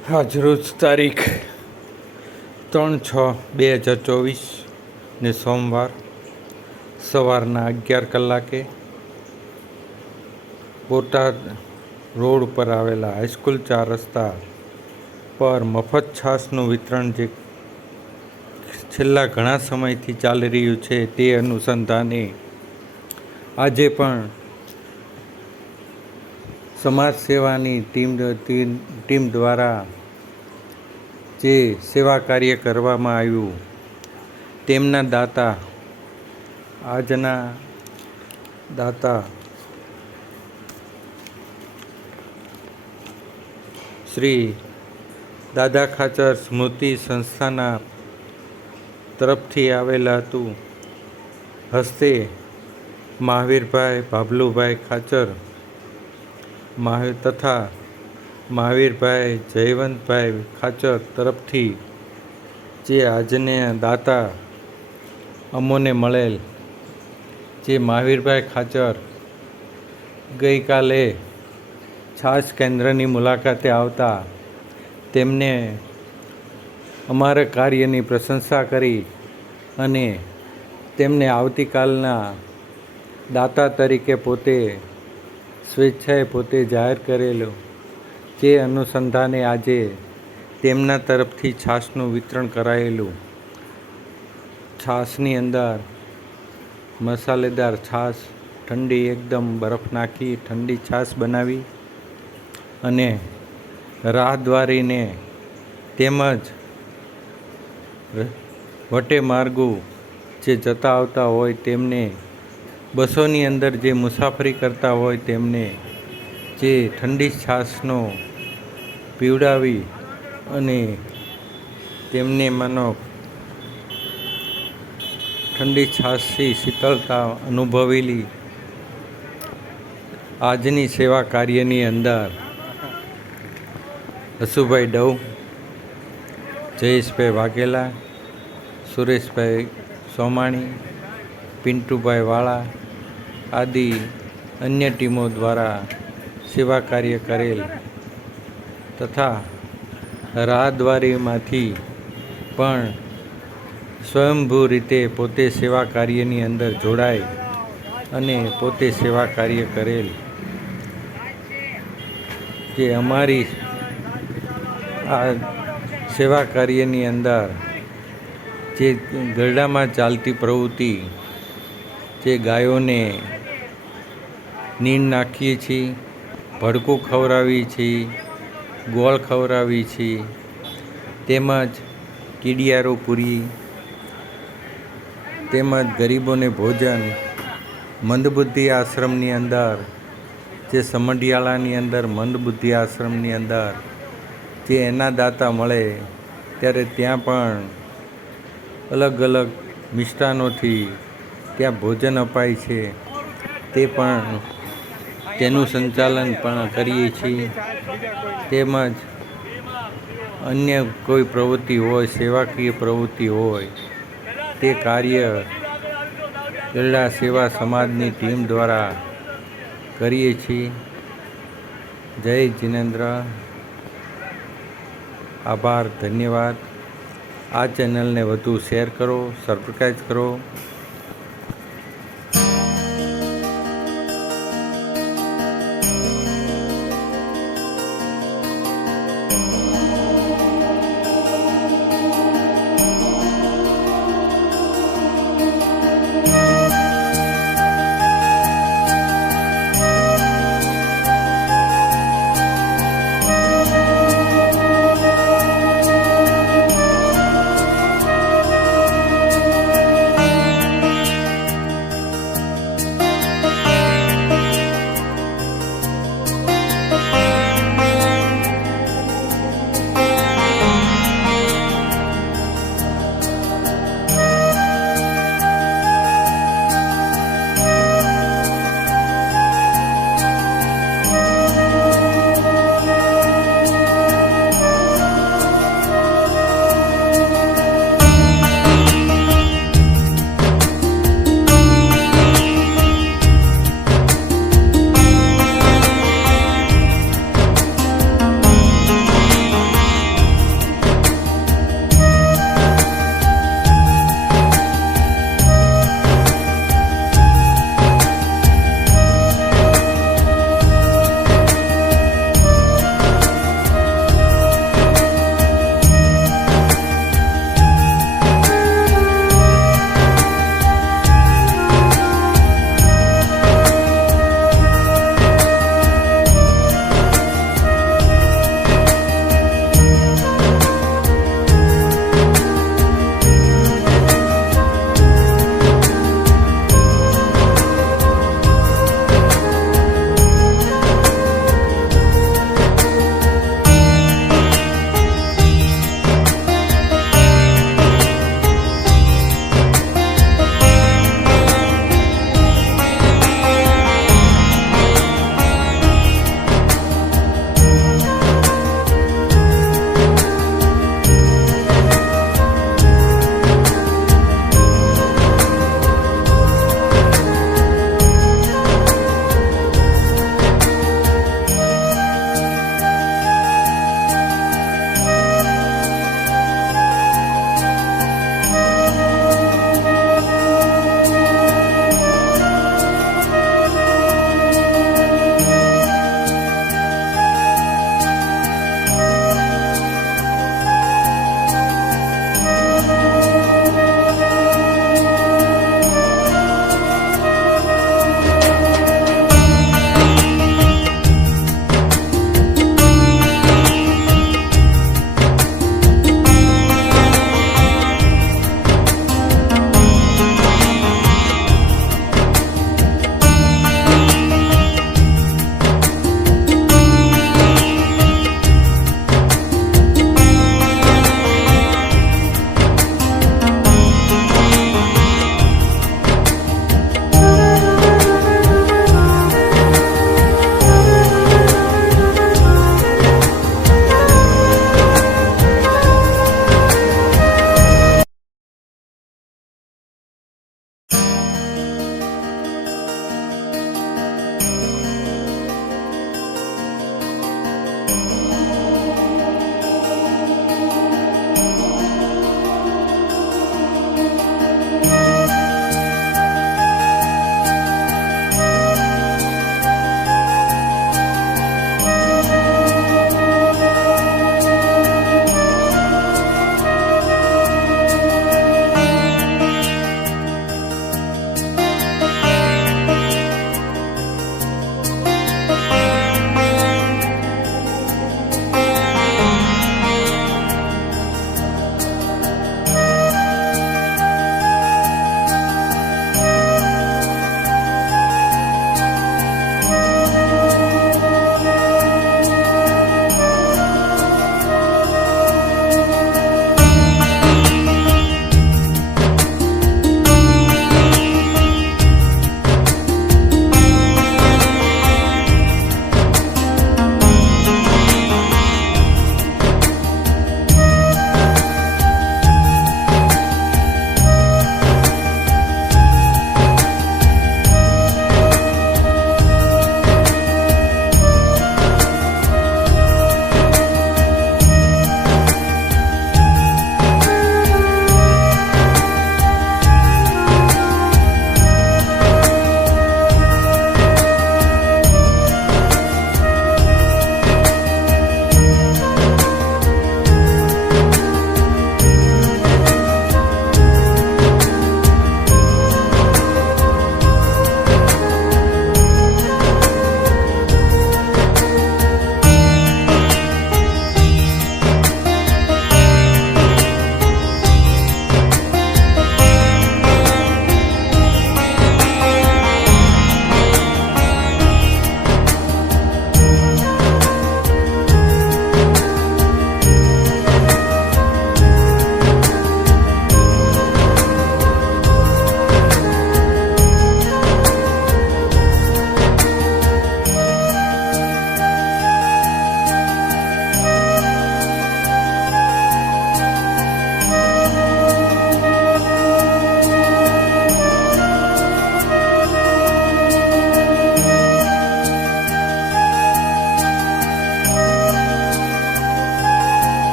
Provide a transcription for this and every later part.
આજરોજ તારીખ ત્રણ છ બે હજાર ચોવીસ ને સોમવાર સવારના અગિયાર કલાકે બોટાદ રોડ ઉપર આવેલા હાઈસ્કૂલ ચાર રસ્તા પર મફત છાશનું વિતરણ જે છેલ્લા ઘણા સમયથી ચાલી રહ્યું છે તે અનુસંધાને આજે પણ સમાજ સેવાની ટીમ ટીમ દ્વારા જે સેવા કાર્ય કરવામાં આવ્યું, તેમના દાતા, આજના દાતા શ્રી દાદા ખાચર સ્મૃતિ સંસ્થાના તરફથી આવેલા હતું. હસ્તે મહાવીરભાઈ, ભાભલુભાઈ ખાચર મહાવીર તથા મહાવીરભાઈ જયવંતભાઈ ખાચર તરફથી જે આજને દાતા અમોને મળેલ, જે મહાવીરભાઈ ખાચર ગઈકાલે છાસ કેન્દ્રની મુલાકાતે આવતા તેમને અમારા કાર્યની પ્રશંસા કરી અને તેમને આવતીકાલના દાતા તરીકે પોતે સ્વેચ્છાએ પોતે જાહેર કરેલો જે અનુસંધાને આજે તેમના તરફથી છાશનું વિતરણ કરાયેલું. છાશની અંદર મસાલેદાર છાશ, ઠંડી એકદમ બરફ નાખી ઠંડી છાશ બનાવી અને રાહદ્વારીને તેમજ વટે માર્ગો જે જતા આવતા હોય તેમને બસોની અંદર જે મુસાફરી કરતા હોય તેમને જે ઠંડી છાશનો પીવડાવી અને તેમને માનો ઠંડી છાશથી શીતળતા અનુભવેલી આજની સેવા કાર્યની અંદર હસુભાઈ ડવ, જયેશભાઈ વાઘેલા, સુરેશભાઈ સોમાણી પિન્ટુભાઈ વાળા આદિ અન્ય ટીમો દ્વારા સેવા કાર્ય કરેલ તથા રાહદ્વારીમાંથી પણ સ્વયંભૂ રીતે પોતે સેવા કાર્યની અંદર જોડાય અને પોતે સેવા કાર્ય કરેલ. જે અમારી આ સેવા કાર્યની અંદર જે ગરડામાં ચાલતી પ્રવૃત્તિ જે ગાયોને નીણ નાખીએ છીએ, ભડકું ખવડાવીએ છીએ, ગોળ ખવડાવીએ છીએ, તેમજ કીડિયારો પૂરી તેમજ ગરીબોને ભોજન, મંદબુદ્ધિ આશ્રમની અંદર, જે સમઢિયાળાની અંદર મંદબુદ્ધિ આશ્રમની અંદર જે એના દાતા મળે, ત્યારે ત્યાં પણ અલગ અલગ મિષ્ટાનોથી ત્યાં ભોજન અપાય છે. તે પણ તેનું સંચાલન પણ કરીએ છીએ. તેમજ અન્ય કોઈ પ્રવૃત્તિ હોય, સેવાકીય પ્રવૃત્તિ હોય, તે કાર્ય ગરડા સેવા સમાજની ટીમ દ્વારા કરીએ છીએ. જય જિનેન્દ્ર. આભાર, ધન્યવાદ. આ ચેનલને વધુ શેર કરો સબસ્ક્રાઈબ કરો.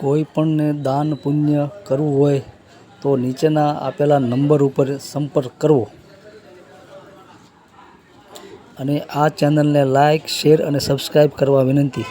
કોઈ પણને દાન પુણ્ય કરવું હોય તો નીચેના આપેલા નંબર ઉપર સંપર્ક કરવો. અને આ ચેનલને લાઈક, શેર અને સબસ્ક્રાઈબ કરવા વિનંતી.